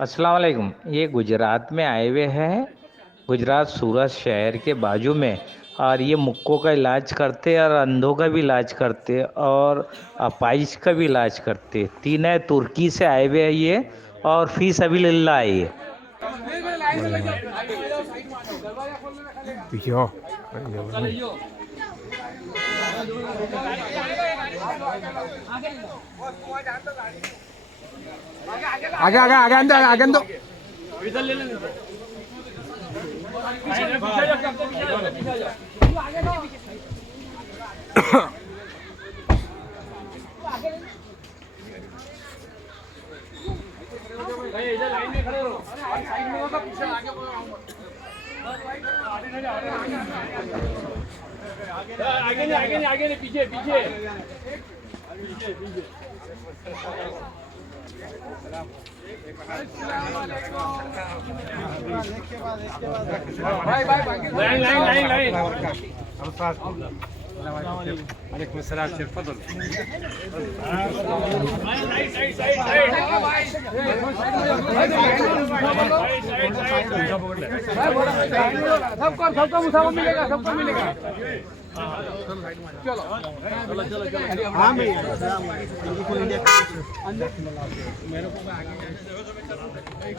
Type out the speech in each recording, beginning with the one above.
अस्सलाम वालेकुम। ये गुजरात में आए हुए हैं। गुजरात सूरत शहर के बाजू में। और ये मुक्कों का इलाज करते और अंधों का भी इलाज करते और अपाइज का भी इलाज करते। तीन है, तुर्की से आए हुए हैं ये। और फीस अभी लिल्ला है ये। यो आगे आगे आगे अंदर आगे अंदर लाइन में खड़े रहो। साइड में होगा, पीछे आगे आगे नहीं पीछे पीछे पीछे पीछे। Line line line line. वालेकुम अस्सलाम शेख फضل सबको मुसाफा मिलेगा, सबको मिलेगा। चलो हाँ भैया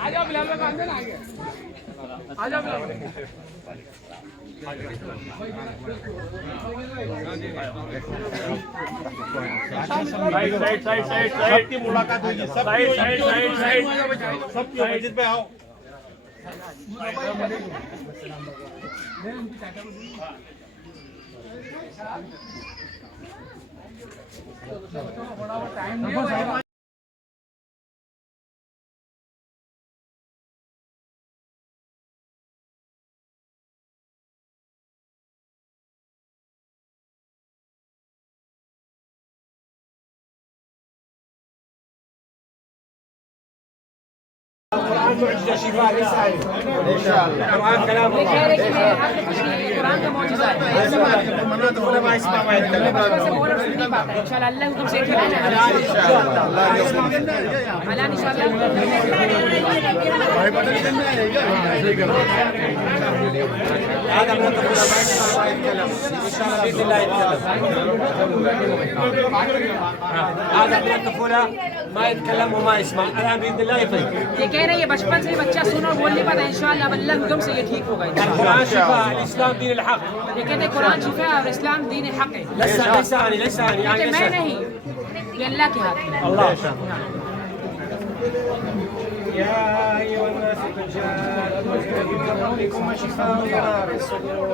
आ जाओ बिलाल भाई, अंदर ना आगे आ जाओ बिलाल भाई। साइड साइड साइड साइड की मुलाकात होगी। सब साइड साइड साइड साइड सब मस्जिद पे आओ। टाइम معجزة شفاء لساني ان شاء الله القرآن كلام الله कुरान का मौजूदा है। ولا ما يسمع ما يتكلم बचपन से बोलना सुन नहीं पाता है। इंशाल्लाह अल्लाह हुक्म से खिलाना है। हलाल इंशाल्लाह। هذا من الطفولة ما يسمع ما يتكلم ان شاء الله باذن الله يتكلم. هذا من الطفولة ما يتكلم وما يسمع الان باذن الله يطيق. ये कह रहे हैं बचपन से बच्चा सुन और बोल नहीं पाता, इंशाल्लाह अल्लाह हुक्म से ये ठीक होगा। القرآن شفاء الاسلام دين الحق. ये कहते हैं कुरान शिफा है और इस्लाम दीन हक है। ليس أنا يعني कहते मैं ليس नहीं, ये अल्लाह के हाथ में। الله. يا أيها الناس قد جاءكم من ربكم وشفاء لما في الصدور.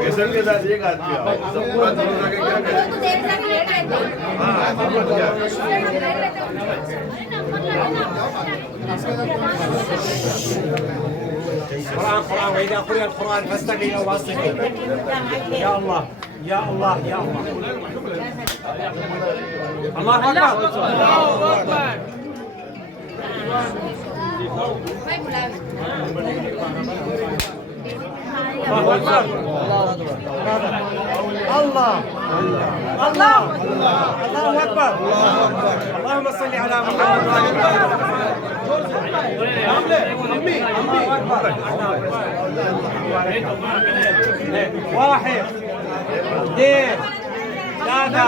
केसर के साथ एक आदमी आओ सब पूरा तरोजा के क्या करें। قرآن قرآن وإذا قرئ القرآن فاستمعوا وأنصتوا. يا الله يا الله يا الله. الله أكبر. الله أكبر। الله أكبر. الله الله الله أكبر. اللهم صل على محمد وعلى آل محمد. واحد اثنين ثلاثة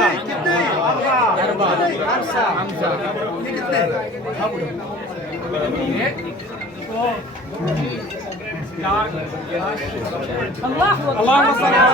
أربعة خمسة اللهم صل على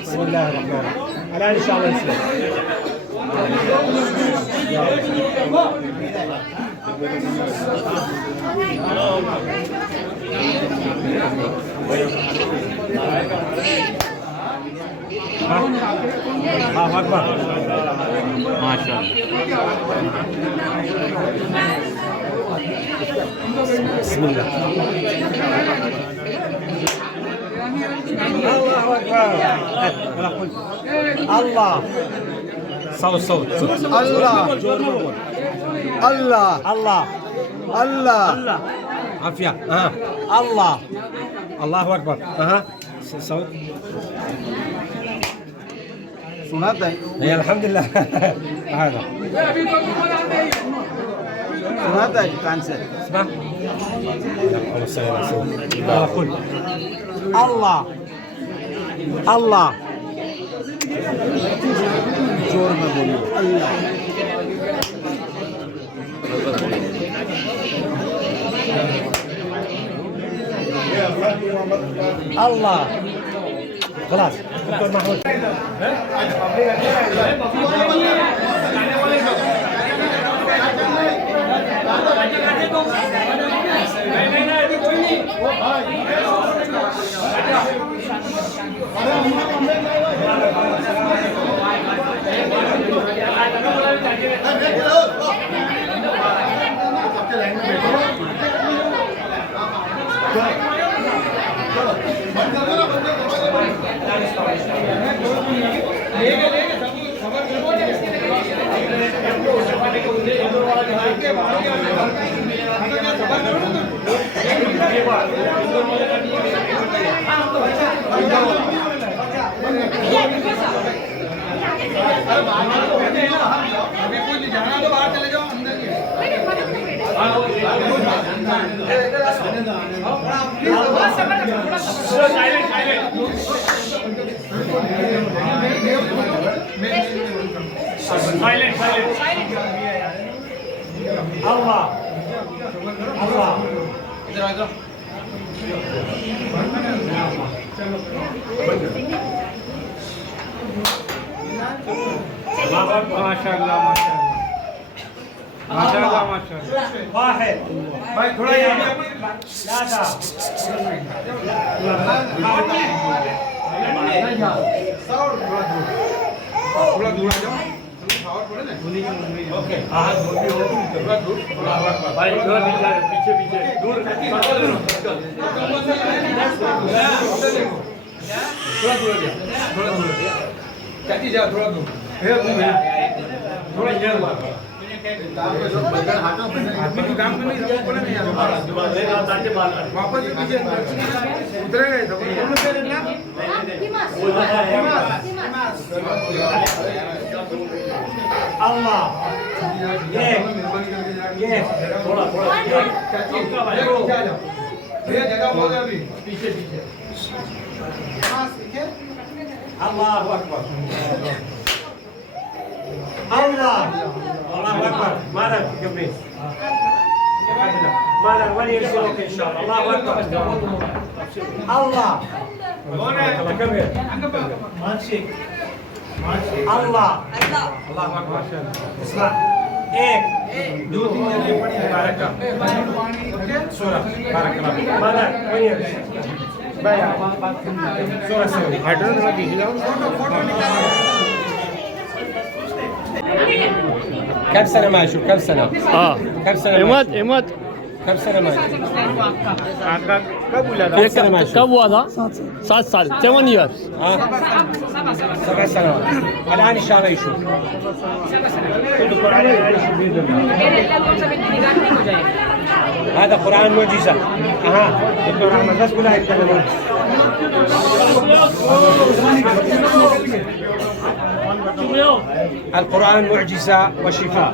بسم الله الرحمن الرحيم. الآن إن شاء الله يسلم. الله أكبر. ما شاء الله. بسم الله. الله أكبر. الله. صوت. الله الله الله. الله عافية. الله. الله أكبر. صوت. सुनाता है هي الحمد لله. هذا. सुनाता है कान से اسمع. الله قل. الله. الله. जोर में बोलो अल्लाह الله. خلاص. دكتور محمود. الله. الله. माशाल्लाह माशाल्लाह माशाल्लाह واحد. भाई थोड़ा ये ثلاثة. थोड़ा दूर आ जाओ ओके हाँ भाई थोड़ा पीछे पीछे दूर थोड़ा दूर चाची जाओ थोड़ा दूर थोड़ा इधर हुआ आदमी को काम करने नहीं वापस पीछे उतरे गए الله. ये थोड़ा भैया जगह हो गया अभी पीछे पीछे الله أكبر. الله. الله أكبر. ماذا تقبلين؟ ماذا ولي يرسلك إن شاء الله. الله أكبر. الله. كبير. الله. الله أكبر. اسمع. एक दो तीन जने पढ़ी है बारका सूरह बारक अल्लाह माना वही भैया सूरह से हटो ना कीजिए फोटो निकालो كم سنة ما شو كم سنة؟ كم سنة؟ इमत كم سنة ما कब बोला ये कब हुआ था 7 साल 7 years 7 سنوات الآن إن شاء الله يشوف هذا قرآن معجزة دكتور أحمد بس قولها يتكلمون القرآن معجزة وشفاء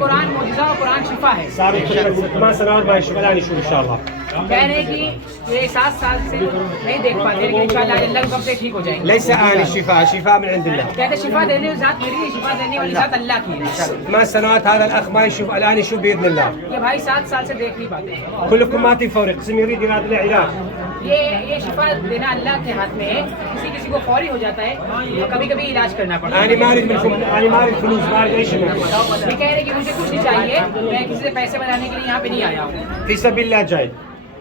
कुरान मुजिज़ा और कुरान शिफा है صار 8 سنوات ما يشوف الآن يشوف إن شاء الله कह रहे हैं कि ये 7 साल से नहीं देख पाते लेकिन इंशाअल्लाह अल्लाह के से ठीक हो जाएंगे ليس آن الشفاء شفاء من عند الله कहते शिफा देने वाली ज़ात मेरी है शिफा देने वाली ज़ात अल्लाह की है 8 سنوات هذا الأخ ما يشوف الآن يشوف بإذن الله ये भाई 7 साल से देख नहीं पाते كلكم ما تفرق قسم يريد ينادي العلاج ये शिफा देना अल्लाह के हाथ में है किसी को फौरी हो जाता है तो कभी कभी इलाज करना पड़ता है أنا ما أريد منكم أنا ما أريد فلوس ما أريد أي شيء منكم ये कह रहे कि मुझे कुछ नहीं चाहिए मैं किसी से पैसे बनाने के लिए यहाँ पे नहीं आया हूँ في सबिल الله جاي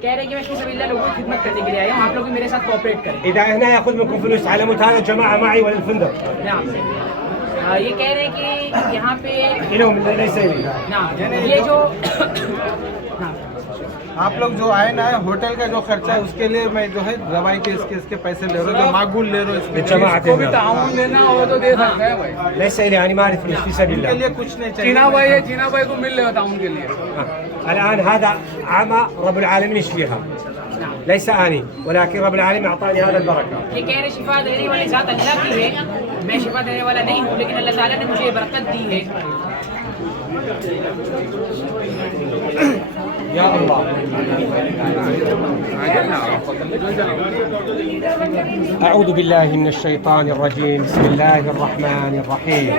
कह रहे कि मैं फिसबिल्लाह लोगों की खिदमत करने के लिए आया हूँ आप लोग भी मेरे साथ कोऑपरेट करें إذا هنا يأخذ منكم فلوس علموا هذا الجماعة معي ولا الفندق नाम ये कह रहे हैं कि यहाँ पे إلهم ليس لي नाम ये जो नाम आप लोग जो आए ना होटल का जो खर्चा है उसके लिए मैं जो है दवाई के इसके पैसे ले रहा हूँ, जो माकूल ले रहा हूँ इसके जमात को भी ताउन देना हो तो दे सकते हैं भाई। ليس لي أنا ما أعرف في سبيل के الله लिए कुछ नहीं चाहिए। चीना भाई है, चीना भाई को मिल रहा ताउन के लिए। الآن هذا عمى رب العالمين يشفيها ليس أني ولكن رب العالمين أعطاني هذا البركة ये कह रहे शिफा देने वाली जात अल्लाह की है, मैं शिफा देने वाला नहीं हूँ, लेकिन अल्लाह ताला ने मुझे ये बरकत दी है। يا الله أعوذ بالله من الشيطان الرجيم بسم الله الرحمن الرحيم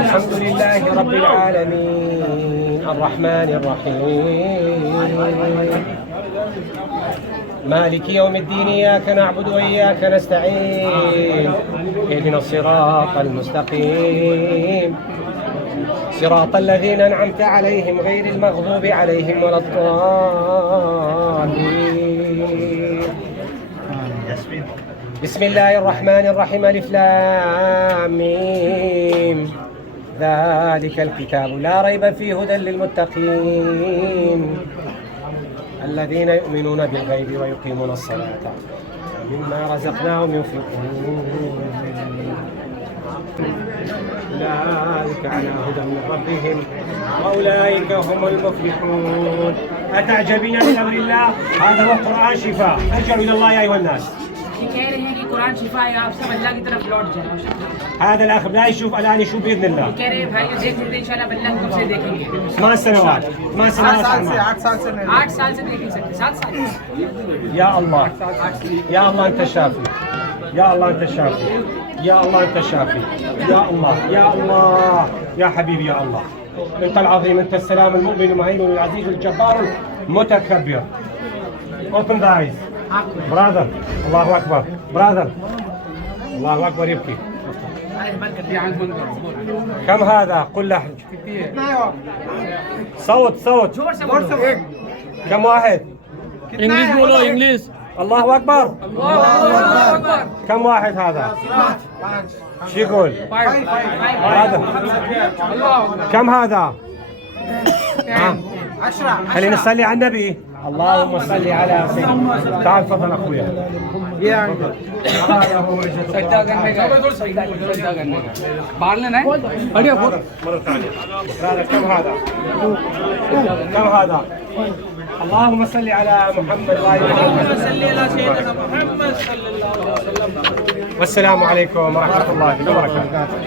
الحمد لله رب العالمين الرحمن الرحيم مالك يوم الدين إياك نعبد وإياك نستعين اهدنا الصراط المستقيم صراط الذين أنعمت عليهم غير المغضوب عليهم ولا الضالين بسم الله الرحمن الرحيم ألف لام ميم ذلك الكتاب لا ريب فيه هدى للمتقين الذين يؤمنون بالغيب ويقيمون الصلاة مما رزقناهم ينفقون أولئك على هدى من ربهم وأولئك هم المفلحون أتعجبين من أمر الله هذا هو القرآن شفاء ارجعوا إلى الله يا أيها الناس ये कह रहे हैं कि कुरान शिफा है, आप सब अल्लाह की तरफ लौट जाए। هذا الأخ لا يشوف الآن يشوف بإذن الله कह रहे हैं भाई जो देख लेते हैं इंशाल्लाह अल्लाह कब से देखेंगे। 8 سنوات 8 سنوات 8 साल से नहीं। 8 साल से देख नहीं सकते, 7 साल। يا الله يا الله أنت الشافي يا الله أنت الشافي يا الله أنت الشافي يا الله يا الله يا حبيبي يا الله أنت العظيم أنت السلام المؤمن المهيمن العزيز الجبار المتكبر Open the eyes brother الله أكبر brother الله أكبر يبكي كم هذا قل له صوت जोर से बोलो। كم واحد इंग्लिश बोलो इंग्लिश। الله أكبر كم واحد هذا شو يقول هذا كم هذا خلينا نصلي على النبي اللهم صل على سيدنا تعال تفضل اخويا सज्जा करने का, सज्जा करने का बाहर लेना है। बढ़िया बहुत। مرة ثانية هذا كم هذا كم هذا اللهم صل على محمد وآل محمد والسلام عليكم ورحمة الله وبركاته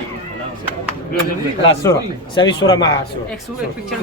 لا صورة سوي صورة معها صورة एक पिक्चर